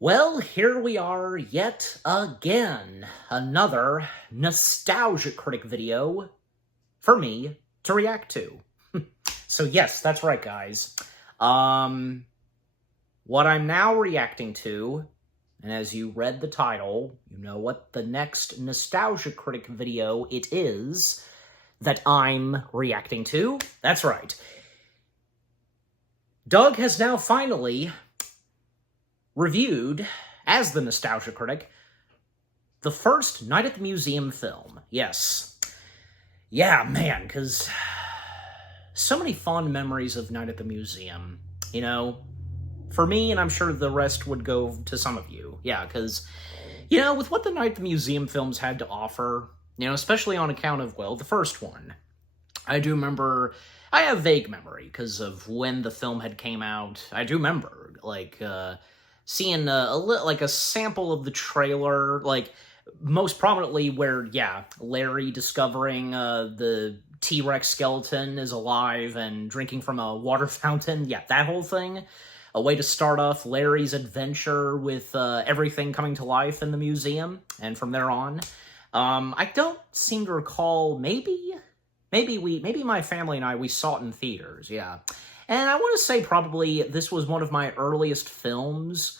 Well, here we are yet again. Another nostalgia critic video for me to react to. So yes, that's right, guys. What I'm now reacting to, and as you read the title, you know what the next nostalgia critic video it is that I'm reacting to. That's right. Doug has now finally reviewed, as the nostalgia critic, the first Night at the Museum film. Yes. Yeah, man, because so many fond memories of Night at the Museum, you know? For me, and I'm sure the rest would go to some of you. Yeah, because, with what the Night at the Museum films had to offer, especially on account of, well, the first one, I do remember, I have vague memory because of when the film had came out. I do remember, seeing a sample of the trailer, most prominently where, Larry discovering the T-Rex skeleton is alive and drinking from a water fountain. Yeah, that whole thing. A way to start off Larry's adventure with everything coming to life in the museum, and from there on. I don't seem to recall, maybe my family and I, we saw it in theaters, yeah. And I want to say probably this was one of my earliest films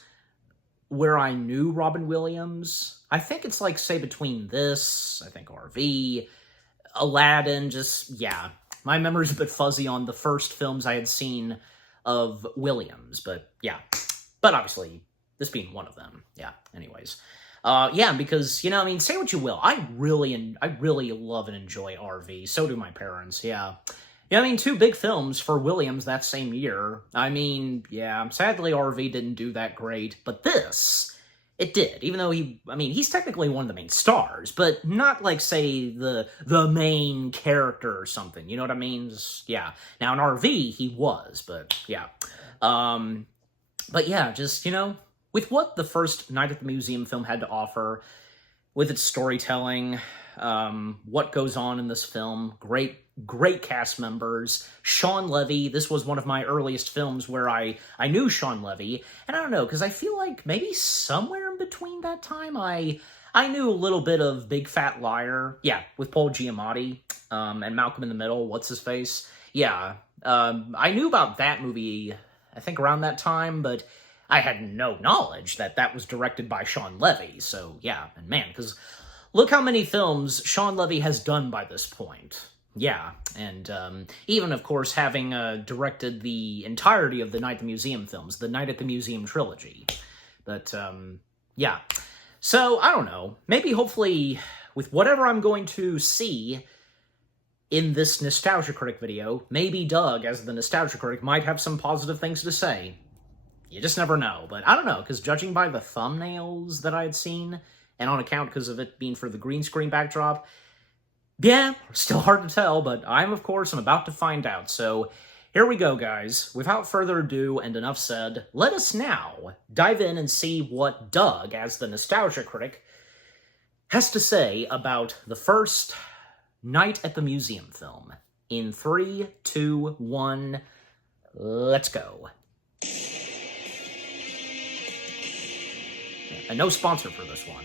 where I knew Robin Williams. I think it's say between this, I think RV, Aladdin, my memory's a bit fuzzy on the first films I had seen of Williams, but yeah. But obviously, this being one of them, yeah, anyways. Because, say what you will, I really love and enjoy RV, so do my parents, yeah. Two big films for Williams that same year. Sadly RV didn't do that great, but this, it did, even though he's technically one of the main stars, but not say the main character or something, you know what I mean? Yeah. Now in RV, he was, but yeah. But yeah, with what the first Night at the Museum film had to offer, with its storytelling, what goes on in this film, great cast members, Shawn Levy. This was one of my earliest films where I knew Shawn Levy, and I don't know, because I feel like maybe somewhere in between that time, I knew a little bit of Big Fat Liar, yeah, with Paul Giamatti, and Malcolm in the Middle, what's-his-face, yeah, I knew about that movie, I think around that time, but I had no knowledge that that was directed by Shawn Levy, so yeah, and man, because look how many films Shawn Levy has done by this point. Yeah, and even, of course, having directed the entirety of the Night at the Museum films, the Night at the Museum trilogy. But, yeah. So, I don't know. Maybe, hopefully, with whatever I'm going to see in this Nostalgia Critic video, maybe Doug, as the Nostalgia Critic, might have some positive things to say. You just never know. But I don't know, because judging by the thumbnails that I had seen, and on account because of it being for the green screen backdrop, yeah, still hard to tell, but I'm about to find out. So here we go, guys. Without further ado and enough said, let us now dive in and see what Doug, as the Nostalgia Critic, has to say about the first Night at the Museum film. In 3, 2, 1, let's go. And no sponsor for this one.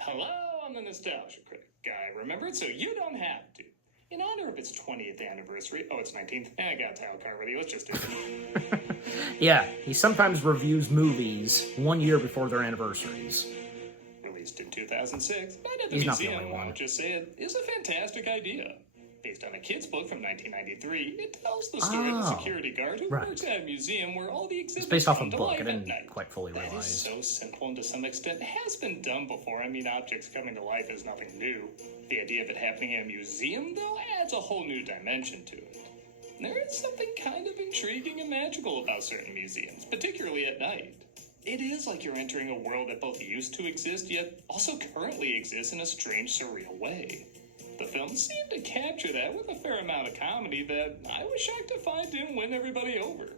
Hello, I'm the Nostalgia Critic guy. Remember it so you don't have to. In honor of its 20th anniversary, it's 19th, I got a title card with you, let's just do it. Yeah, he sometimes reviews movies 1 year before their anniversaries. Released in 2006, Night at the He's Museum, not the only one. I'll just say it, is a fantastic idea. Based on a kid's book from 1993, it tells the story of the security guard who works at a museum where all the exhibits It's based off come a to book. life I at didn't night. quite fully That realize. is so simple and to some extent has been done before. Objects coming to life is nothing new. The idea of it happening in a museum, though, adds a whole new dimension to it. There is something kind of intriguing and magical about certain museums, particularly at night. It is like you're entering a world that both used to exist, yet also currently exists in a strange, surreal way. The film seemed to capture that with a fair amount of comedy that I was shocked to find didn't win everybody over.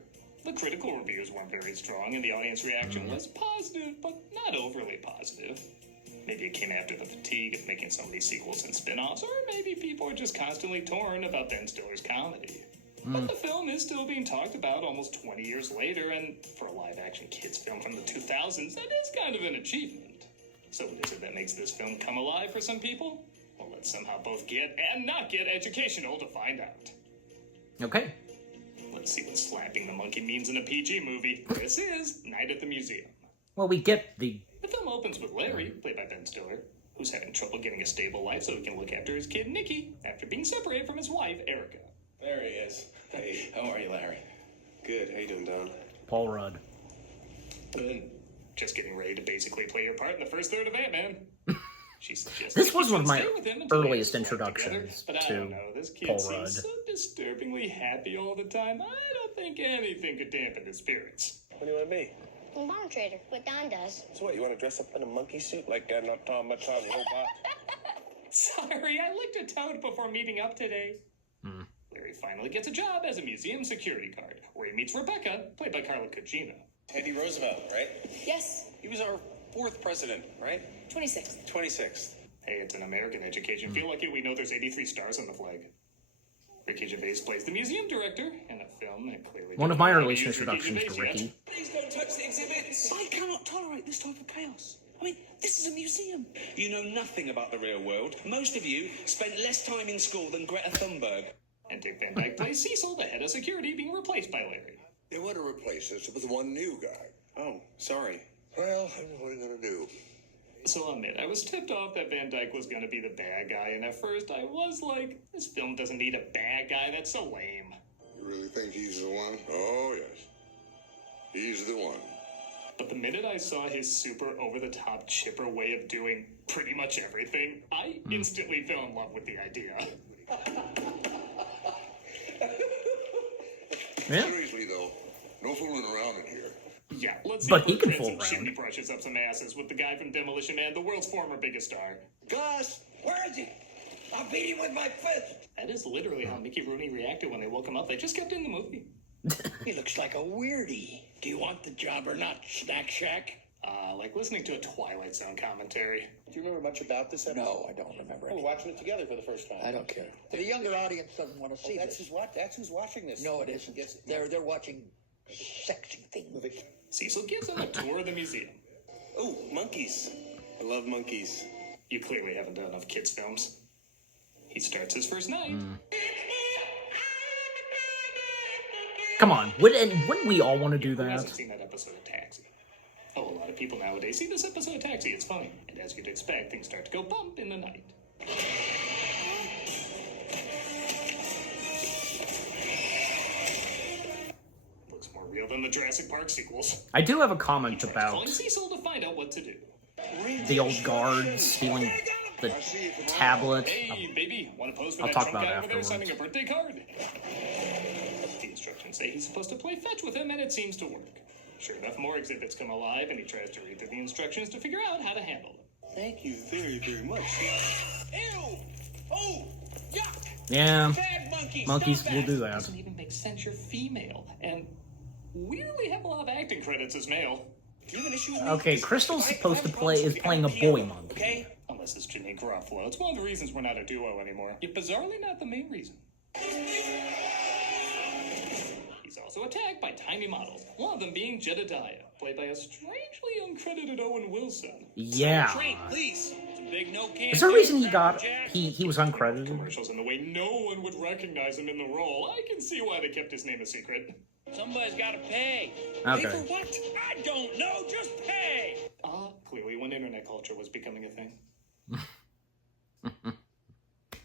The critical reviews weren't very strong, and the audience reaction was positive, but not overly positive. Maybe it came after the fatigue of making so many sequels and spin-offs, or maybe people are just constantly torn about Ben Stiller's comedy. But the film is still being talked about almost 20 years later, and for a live-action kids film from the 2000s, that is kind of an achievement. So what is it that makes this film come alive for some people? Well, let's somehow both get and not get educational to find out. Okay. Let's see what slapping the monkey means in a PG movie. This is Night at the Museum. Well, we get the... The film opens with Larry, played by Ben Stiller, who's having trouble getting a stable life so he can look after his kid, Nikki, after being separated from his wife, Erica. There he is. Hey, how are you, Larry? Good. How you doing, Don? Paul Rudd. Just getting ready to basically play your part in the first third of Ant-Man. She suggests This that was she one of should my stay with him until they earliest get along introductions together. But I to don't know. This kid Paul seems Rudd. so disturbingly happy all the time. I don't think anything could dampen his spirits. What do you want to be? A bomb trader, what Don does. So what, you want to dress up in a monkey suit like that not Tom much on robot? Sorry, I licked a toad before meeting up today. Larry finally gets a job as a museum security guard, where he meets Rebecca, played by Carla Cugino. Teddy Roosevelt, right? Yes, He was our 4th president, right? 26. 26th. Hey, it's an American education. Feel lucky we know there's 83 stars on the flag. Ricky Gervais plays the museum director in a film that clearly... One of didn't my really earliest use Ricky introductions to Gervais yet. Ricky. Please don't touch the exhibits. I cannot tolerate this type of chaos. I mean, this is a museum. You know nothing about the real world. Most of you spent less time in school than Greta Thunberg. And Dick Van Dyke plays Cecil, the head of security, being replaced by Larry. They want to replace us with one new guy. Oh, sorry. Well, what are you going to do? So I'll admit, I was tipped off that Van Dyke was going to be the bad guy, and at first I was like, this film doesn't need a bad guy, that's so lame. You really think he's the one? Oh, yes. He's the one. But the minute I saw his super over-the-top chipper way of doing pretty much everything, I instantly fell in love with the idea. Yeah. Seriously, though, no fooling around in here. Yeah, let's see But if he can Bert fool Cranston around. chimney brushes up some asses with the guy from Demolition Man, the world's former biggest star. Gus, where is he? I beat him with my fist. That is literally how Mickey Rooney reacted when they woke him up. They just kept in the movie. He looks like a weirdie. Do you want the job or not, Snack Shack? Like listening to a Twilight Zone commentary. Do you remember much about this episode? No, I don't remember We're it. watching it together for the first time. I don't care. The younger audience doesn't want to see That's this. That's who's watching this. No, it isn't. Yes. They're watching sexy things. Cecil gives him a tour of the museum. Oh, monkeys. I love monkeys. You clearly haven't done enough kids' films. He starts his first night. Come on. Wouldn't we all want to do Who hasn't that? seen that episode of Taxi? Oh, a lot of people nowadays see this episode of Taxi. It's funny. And as you'd expect, things start to go bump in the night. Looks more real than the Jurassic Park sequels. I do have a comment Tries about calling Cecil to find out what to do. the old guards stealing the tablet. Hey, baby, want to pose for I'll that talk drunk about guy it over there afterwards. signing a birthday card? The instructions say he's supposed to play fetch with him, and it seems to work. Sure enough, more exhibits come alive, and he tries to read through the instructions to figure out how to handle them. Thank you very, very much. Ew! Oh! Yuck! Yeah. Bad monkey! Monkeys Stop will that. do that. Doesn't even make sense you're female, and weirdly have a lot of acting credits as male. Do you have an issue with me? Okay, Because Crystal's if I supposed to have play problems is playing a with the boy piano, monkey. Okay? Unless it's Janine Garofalo. It's one of the reasons we're not a duo anymore. Yet bizarrely not the main reason. He's also attacked by tiny models, one of them being Jedediah, played by a strangely uncredited Owen Wilson. Yeah. Train, please. It's a big no can. Is there a reason he got he was uncredited? Commercials in the way no one would recognize him in the role. I can see why they kept his name a secret. Somebody's got to pay. Okay. Pay for what? I don't know. Just pay. Clearly when internet culture was becoming a thing.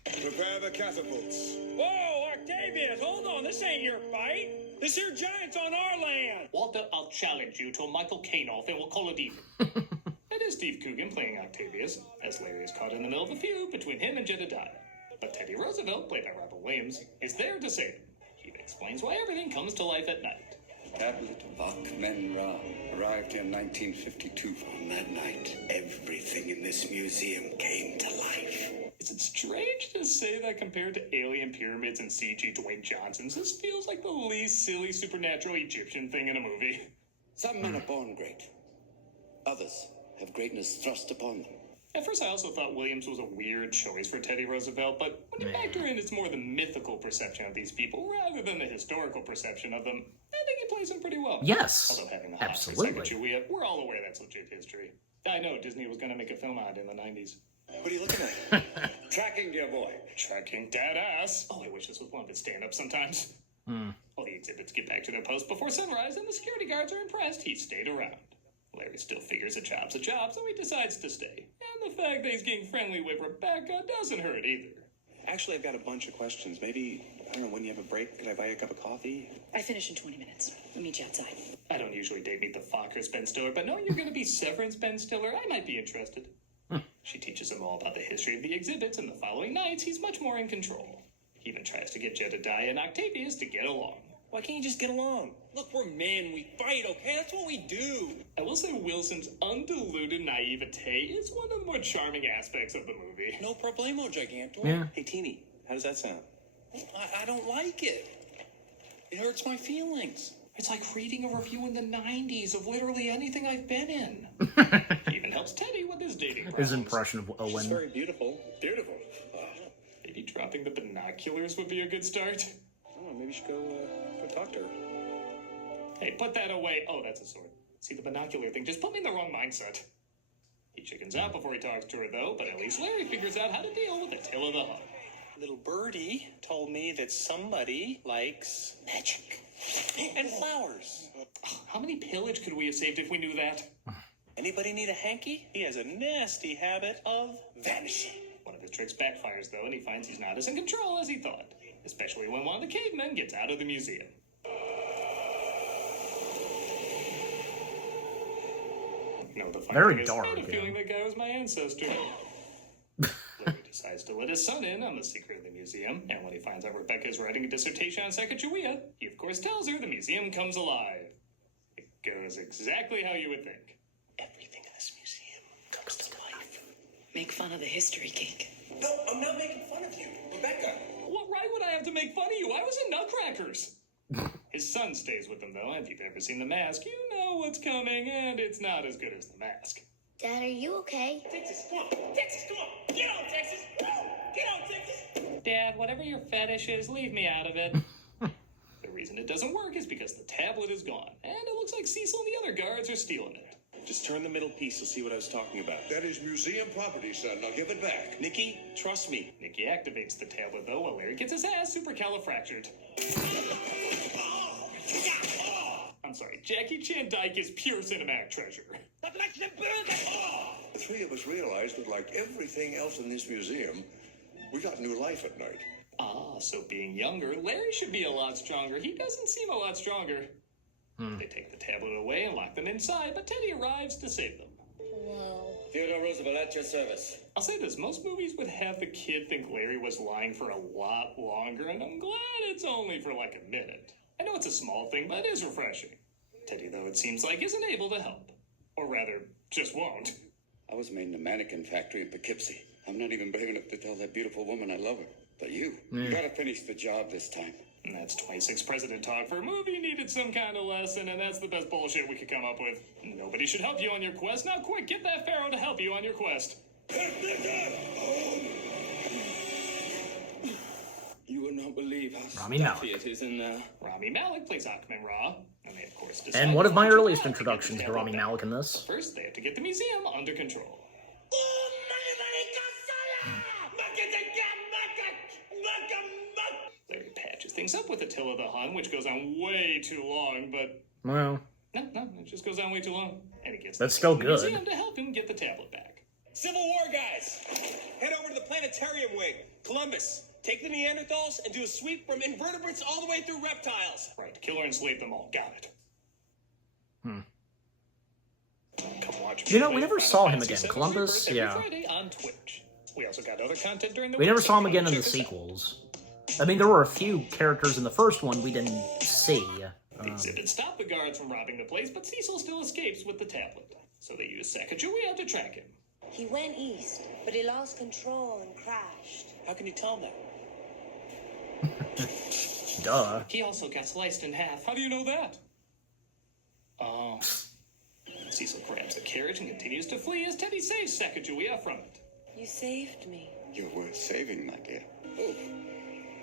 Prepare the catapults. Whoa, Octavius, hold on. This ain't your fight. This here giant's on our land. Walter, I'll challenge you to a Michael Caine off and we'll call it even. It is Steve Coogan playing Octavius, as Larry is caught in the middle of a feud between him and Jedediah. But Teddy Roosevelt, played by Robert Williams, is there to save him. He explains why everything comes to life at night. Tablet of Akmen-Ra arrived here in 1952. On that night, everything in this museum came to life. Is it strange to say that compared to alien pyramids and CG Dwayne Johnson's, this feels like the least silly supernatural Egyptian thing in a movie? Some men are born great. Others have greatness thrust upon them. At first, I also thought Williams was a weird choice for Teddy Roosevelt, but when you factor in it's more the mythical perception of these people rather than the historical perception of them, I think he plays them pretty well. Yes, Although having a hot for absolutely. Sacagawea, we're all aware that's legit history. I know Disney was going to make a film on it in the 90s. What are you looking at? Tracking, dear boy. Tracking dead ass. Oh, I wish this was one of his stand-ups sometimes. All the exhibits get back to their post before sunrise, and the security guards are impressed he stayed around. Larry still figures a job's a job, so he decides to stay. And the fact that he's getting friendly with Rebecca doesn't hurt either. Actually, I've got a bunch of questions. Maybe, I don't know, when you have a break, could I buy you a cup of coffee? I finish in 20 minutes. We'll meet you outside. I don't usually date Meet the Fockers Ben Stiller, but knowing you're going to be Severance Ben Stiller, I might be interested. She teaches him all about the history of the exhibits, and the following nights, he's much more in control. He even tries to get Jedediah and Octavius to get along. Why can't you just get along? Look, we're men. We fight, okay? That's what we do. I will say Wilson's undiluted naivete is one of the more charming aspects of the movie. No problemo, Gigantor. Yeah. Hey, Teeny, how does that sound? I don't like it. It hurts my feelings. It's like reading a review in the 90s of literally anything I've been in. He even helps Teddy with his dating problems. His impression of She's Owen. very beautiful. Beautiful. Maybe dropping the binoculars would be a good start. Oh, maybe you should go talk to her. Hey, put that away. Oh, that's a sword. See, the binocular thing just put me in the wrong mindset. He chickens out before he talks to her, though, but at least Larry figures out how to deal with the tail of the hug. Little birdie told me that somebody likes magic and flowers. How many pillage could we have saved if we knew that? Anybody need a hanky? He has a nasty habit of vanishing. One of his tricks backfires, though, and he finds he's not as in control as he thought. Especially when one of the cavemen gets out of the museum. No, the funny Very thing is, dark, I had a yeah. feeling that guy was my ancestor. Larry decides to let his son in on the secret of the museum, and when he finds out Rebecca is writing a dissertation on Sacagawea, he of course tells her the museum comes alive. It goes exactly how you would think. Everything in this museum comes to life. Make fun of the history geek. No, I'm not making fun of you. Rebecca. What right would I have to make fun of you? I was in Nutcrackers. His son stays with him, though, and if you've ever seen The Mask, you know what's coming, and it's not as good as The Mask. Dad, are you okay? Texas, come on. Texas, come on. Get on, Texas. Get on, Texas. Dad, whatever your fetish is, leave me out of it. The reason it doesn't work is because the tablet is gone, and it looks like Cecil and the other guards are stealing it. Just turn the middle piece, you'll see what I was talking about. That is museum property, son. Now give it back. Nikki, trust me. Nicky activates the tablet, though, while Larry gets his ass supercalifractured. I'm sorry, Jackie Chan Dyke is pure cinematic treasure. The three of us realized that, like everything else in this museum, we got new life at night. Ah, so being younger, Larry should be a lot stronger. He doesn't seem a lot stronger. They take the tablet away and lock them inside, but Teddy arrives to save them. Whoa. Theodore Roosevelt at your service. I'll say this, most movies would have the kid think Larry was lying for a lot longer, and I'm glad it's only for like a minute. I know it's a small thing, but it is refreshing. Teddy, though, it seems like, isn't able to help. Or rather, just won't. I was made in a mannequin factory in Poughkeepsie. I'm not even brave enough to tell that beautiful woman I love her. But you gotta finish the job this time. And that's 26 President talk for a movie needed some kind of lesson, and that's the best bullshit we could come up with. Nobody should help you on your quest. Now quick, get that pharaoh to help you on your quest. You would not believe how Rami stuffy Malek. it is in there. Rami Malek plays Achman Ra, and they of course decide And one of my to earliest get the introductions to tablet Rami back. Malek in this. First, they have to get the museum under control. Larry patches things up with Attila the Hun, which goes on way too long, but Well, no, it just goes on way too long. And he gets That's the still good. museum to help him get the tablet back. Civil War, guys. Head over to the planetarium wing. Columbus. Take the Neanderthals and do a sweep from invertebrates all the way through reptiles. Right, kill her and slate them all. Got it. Come watch You know, we me play never Final saw him Fantasy again. VII Columbus, Rebirth every yeah. Friday on Twitch. We also got other content during the We week, never so saw him come again in the check us out. sequels. I mean, there were a few characters in the first one we didn't see. The exhibit stopped the guards from robbing the place, but Cecil still escapes with the tablet. So they use Sacagawea to track him. He went east, but he lost control and crashed. How can you tell that? Duh. He also got sliced in half. How do you know that? Oh. Cecil grabs the carriage and continues to flee as Teddy saves Sacagawea from it. You saved me. You're worth saving, my dear. Oh,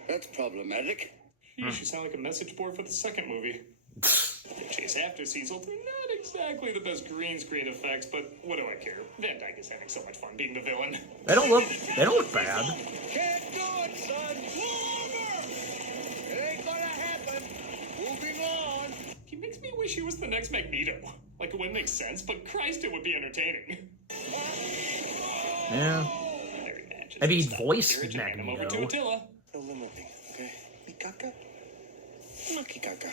that's problematic. You sound like a message board for the second movie. They chase after Cecil through not exactly the best green screen effects, but what do I care? Van Dyke is having so much fun being the villain. They don't look bad. Can't do it, son. It ain't gonna happen. Moving on. He makes me wish he was the next Magneto. Like, it wouldn't make sense, but Christ, it would be entertaining. Yeah. Larry manages Maybe to he'd stop the voice carriage and hand him over to Magneto. Attila. Film the movie, okay? Mikaka? Makikaka.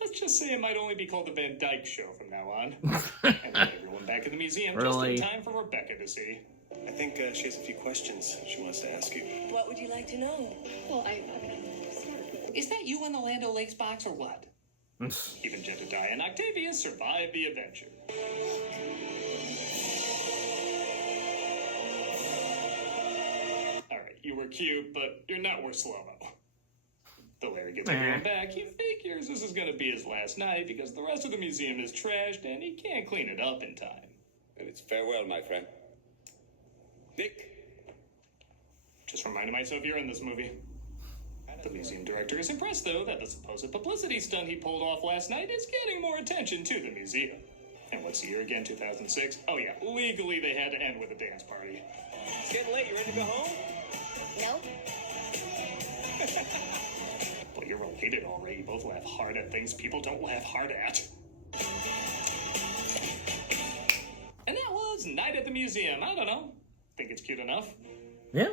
Let's just say it might only be called the Van Dyke Show from now on. And let everyone back in the museum Really? just in time for Rebecca to see. I think she has a few questions she wants to ask you. What would you like to know? Well, I mean, I'm smart. Is that you in the Land O'Lakes box or what? Even Jedediah and Octavia survive the adventure. Alright, you were cute, but you're not worth slow-mo. Though Larry gets everyone back, he figures this is going to be his last night because the rest of the museum is trashed and he can't clean it up in time. And it's farewell, my friend. Nick? Just reminding myself you're in this movie. The museum director is impressed, though, that the supposed publicity stunt he pulled off last night is getting more attention to the museum. And what's the year again, 2006? Oh yeah, legally they had to end with a dance party. It's getting late. You ready to go home? No? Well, you're related already. You both laugh hard at things people don't laugh hard at. And that was Night at the Museum. I don't know. Think it's cute enough? Yeah.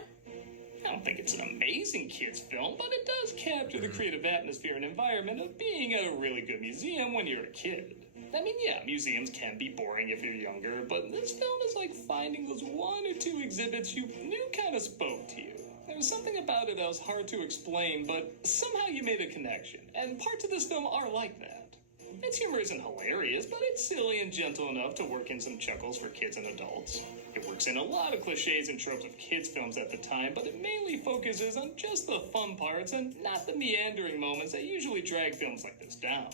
I don't think it's an amazing kids film, but it does capture the creative atmosphere and environment of being at a really good museum when you're a kid. I mean, yeah, museums can be boring if you're younger, but this film is like finding those one or two exhibits you knew kind of spoke to you. There was something about it that was hard to explain, but somehow you made a connection, and parts of this film are like that. Its humor isn't hilarious, but it's silly and gentle enough to work in some chuckles for kids and adults. It works in a lot of cliches and tropes of kids' films at the time, but it mainly focuses on just the fun parts and not the meandering moments that usually drag films like this down.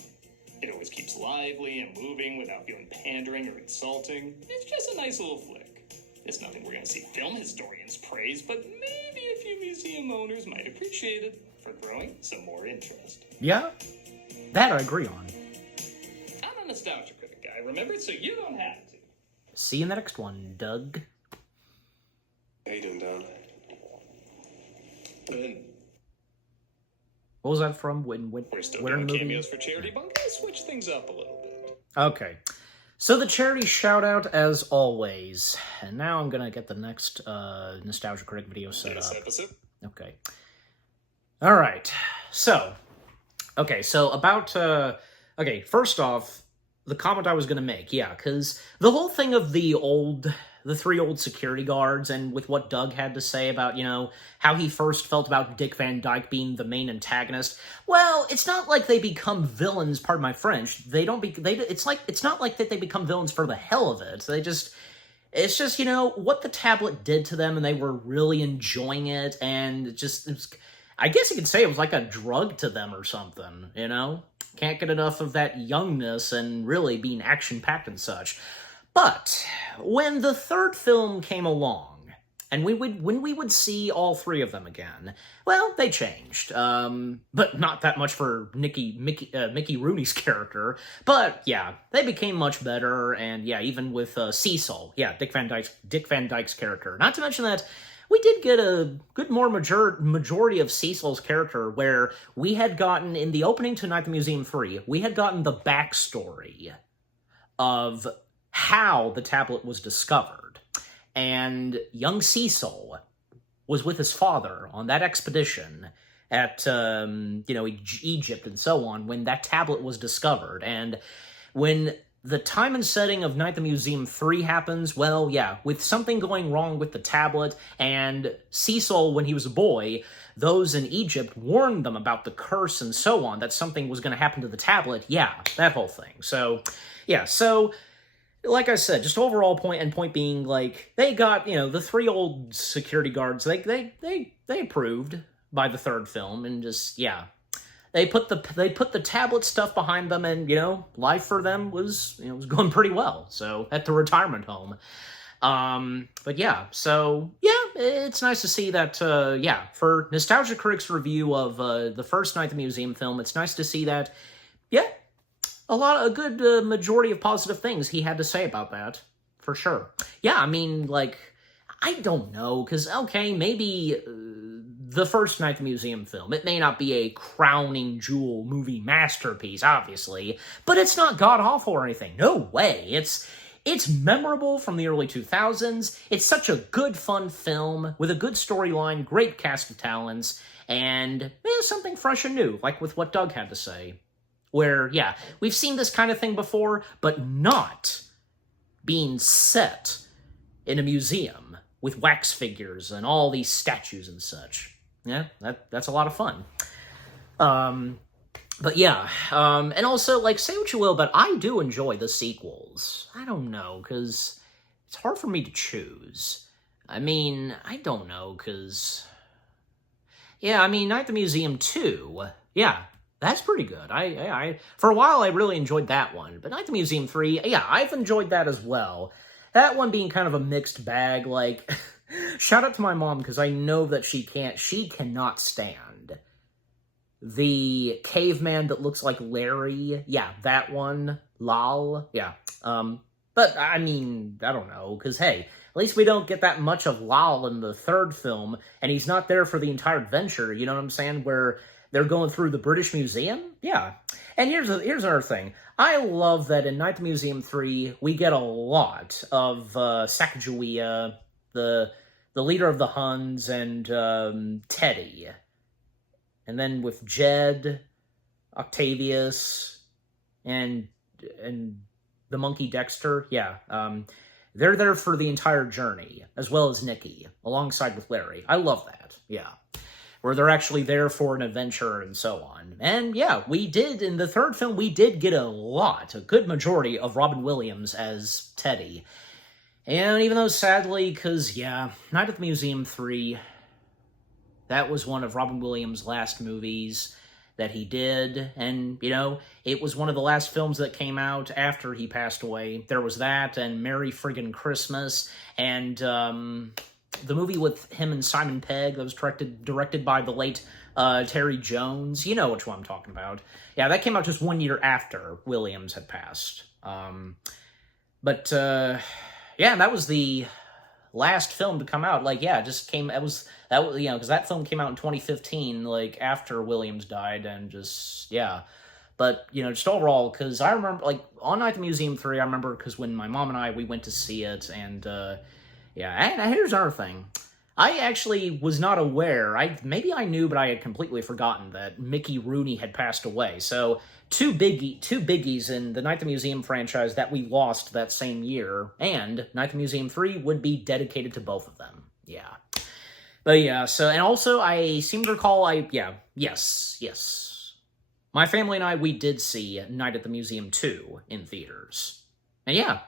It always keeps lively and moving without feeling pandering or insulting. It's just a nice little flick. It's nothing we're going to see film historians praise, but maybe a few museum owners might appreciate it for growing some more interest. Yeah. That I agree on. I'm a nostalgia critic guy, remember? So you don't have to. See you in the next one, Doug. How you doing, Don? What was that from? When We're still where in doing the movie? cameos for charity, but I'm gonna switch things up a little bit. Okay. So the charity shout out as always. And now I'm gonna get the next Nostalgia Critic video set This up. episode. Okay. Alright. So about okay, first off, the comment I was gonna make, yeah, because the whole thing of the three old security guards, and with what Doug had to say about, you know, how he first felt about Dick Van Dyke being the main antagonist. Well, it's not like they become villains, pardon my French. It's not like that they become villains for the hell of it. It's just, you know, what the tablet did to them, and they were really enjoying it, and it was, I guess you could say it was like a drug to them or something, you know? Can't get enough of that youngness and really being action-packed and such. But when the third film came along, and when we would see all three of them again, well, they changed. But not that much for Mickey Rooney's character. But yeah, they became much better, and yeah, even with Cecil, yeah, Dick Van Dyke's character. Not to mention that we did get a good majority of Cecil's character, where we had gotten, in the opening to Night at the Museum 3, we had gotten the backstory of how the tablet was discovered. And young Cecil was with his father on that expedition at, Egypt and so on, when that tablet was discovered. And when the time and setting of Night at the Museum 3 happens, well, yeah, with something going wrong with the tablet, and Cecil, when he was a boy, those in Egypt warned them about the curse and so on, that something was going to happen to the tablet. Yeah, that whole thing. So, yeah, like I said, just overall point being, like, they got, you know, the three old security guards, they approved by the third film, and just, yeah. they put the tablet stuff behind them, and life for them was going pretty well. So at the retirement home. But yeah, so yeah, it's nice to see that, for Nostalgia Critic's review of, the first Night at the Museum film, it's nice to see that, yeah, a good majority of positive things he had to say about that, for sure. Yeah, I mean, like, I don't know, because, okay, maybe, the first Night at the Museum film, it may not be a crowning jewel movie masterpiece, obviously, but it's not god-awful or anything. No way. It's memorable from the early 2000s. It's such a good, fun film with a good storyline, great cast of talents, and something fresh and new, like with what Doug had to say. Where, yeah, we've seen this kind of thing before, but not being set in a museum with wax figures and all these statues and such. Yeah, that's a lot of fun. But yeah, and also, like, say what you will, but I do enjoy the sequels. I don't know, because it's hard for me to choose. I mean, I don't know, because... Yeah, I mean, Night at the Museum 2, yeah, that's pretty good. I for a while, I really enjoyed that one. But Night at the Museum 3, yeah, I've enjoyed that as well. That one being kind of a mixed bag, like... Shout out to my mom, because I know that she cannot stand the caveman that looks like Larry. Yeah, that one. Lol. Yeah. But, I mean, I don't know, because, hey, at least we don't get that much of Lol in the third film, and he's not there for the entire adventure, you know what I'm saying, where they're going through the British Museum? Yeah. And here's another thing. I love that in Night at the Museum 3, we get a lot of Sacagawea, the leader of the Huns, and Teddy. And then with Jed, Octavius, and the monkey Dexter, yeah, they're there for the entire journey, as well as Nikki, alongside with Larry. I love that, yeah. Where they're actually there for an adventure and so on. And yeah, in the third film, we did get a good majority of Robin Williams as Teddy. And even though, sadly, because, yeah, Night at the Museum 3... that was one of Robin Williams' last movies that he did, and, it was one of the last films that came out after he passed away. There was that, and Merry Friggin' Christmas, and the movie with him and Simon Pegg that was directed by the late Terry Jones. You know which one I'm talking about. Yeah, that came out just 1 year after Williams had passed. Yeah, that was the last film to come out. Like, yeah, because that film came out in 2015, like, after Williams died, and just, yeah. But, just overall, because I remember, like, on Night at the Museum 3, I remember, because when my mom and I, we went to see it, and, yeah, and here's another thing. I actually was not aware, maybe I knew, but I had completely forgotten that Mickey Rooney had passed away. So, two biggies in the Night at the Museum franchise that we lost that same year, and Night at the Museum 3 would be dedicated to both of them. Yeah. But yeah, so, and also, I seem to recall, yes. My family and I, we did see Night at the Museum 2 in theaters. And yeah,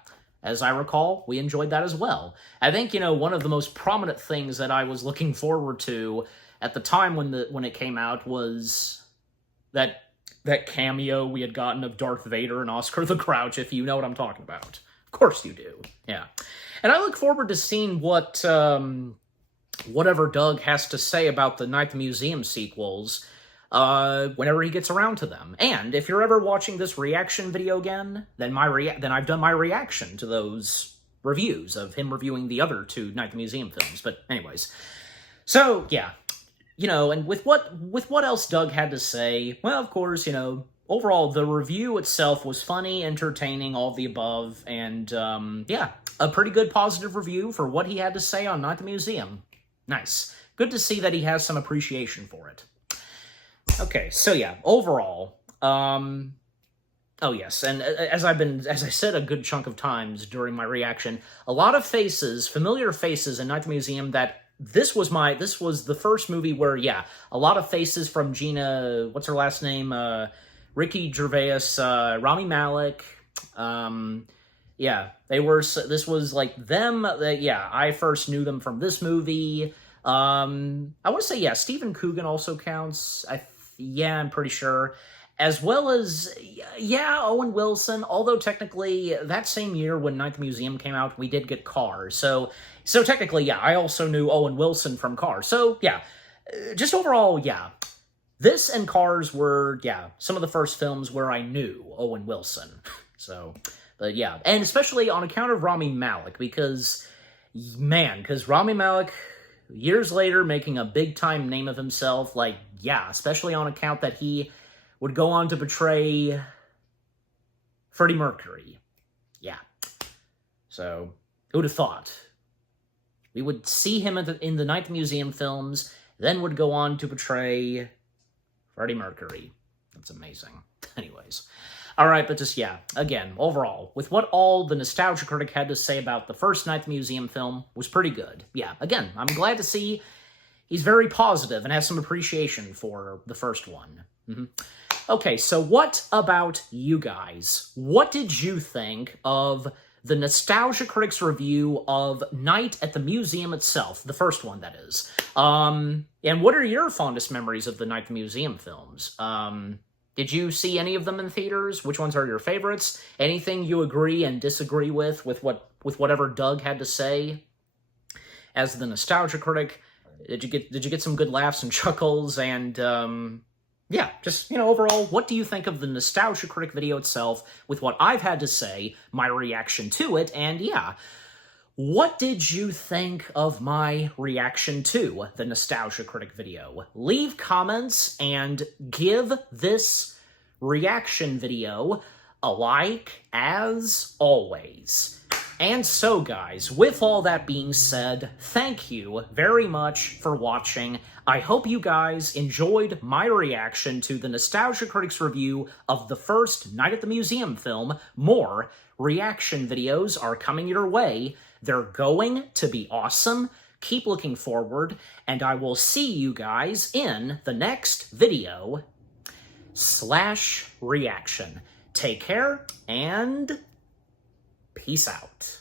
as I recall, we enjoyed that as well. I think, one of the most prominent things that I was looking forward to at the time when it came out was that cameo we had gotten of Darth Vader and Oscar the Grouch, if you know what I'm talking about. Of course you do, yeah. And I look forward to seeing what, whatever Doug has to say about the Night at the Museum sequels, whenever he gets around to them. And if you're ever watching this reaction video again, then I've done my reaction to those reviews of him reviewing the other two Night at the Museum films. But anyways, so yeah, and with what else Doug had to say, well, of course, overall the review itself was funny, entertaining, all of the above, and yeah, a pretty good positive review for what he had to say on Night at the Museum. Nice. Good to see that he has some appreciation for it. Okay, so yeah, overall, oh yes, and as I said a good chunk of times during my reaction, a lot of familiar faces in Night at the Museum that this was the first movie where, yeah, a lot of faces from Gina, what's her last name, Ricky Gervais, Rami Malek, yeah, this was like them, yeah, I first knew them from this movie. I want to say, yeah, Stephen Coogan also counts. I Yeah, I'm pretty sure. As well as, yeah, Owen Wilson, although technically that same year when Night at the Museum came out, we did get Cars. So technically, yeah, I also knew Owen Wilson from Cars. So, yeah, just overall, yeah. This and Cars were, yeah, some of the first films where I knew Owen Wilson. So, but yeah, and especially on account of Rami Malek, because, man, because Rami Malek, years later, making a big-time name of himself, like, yeah, especially on account that he would go on to portray Freddie Mercury. Yeah. So, who'd have thought? We would see him in the Night at the Museum films, then would go on to portray Freddie Mercury. That's amazing. Anyways. Alright, but just, yeah, again, overall, with what all the Nostalgia Critic had to say about the first Night at the Museum film was pretty good. Yeah, again, I'm glad to see he's very positive and has some appreciation for the first one. Okay, so what about you guys? What did you think of the Nostalgia Critic's review of Night at the Museum itself, the first one, that is? And what are your fondest memories of the Night at the Museum films? Did you see any of them in theaters? Which ones are your favorites? Anything you agree and disagree with whatever Doug had to say as the Nostalgia Critic? Did you get some good laughs and chuckles? And yeah, just, you know, overall, what do you think of the Nostalgia Critic video itself with what I've had to say, my reaction to it, and yeah, what did you think of my reaction to the Nostalgia Critic video? Leave comments and give this reaction video a like, as always. And so, guys, with all that being said, thank you very much for watching. I hope you guys enjoyed my reaction to the Nostalgia Critic's review of the first Night at the Museum film. More reaction videos are coming your way. They're going to be awesome. Keep looking forward, and I will see you guys in the next video / reaction. Take care, and peace out.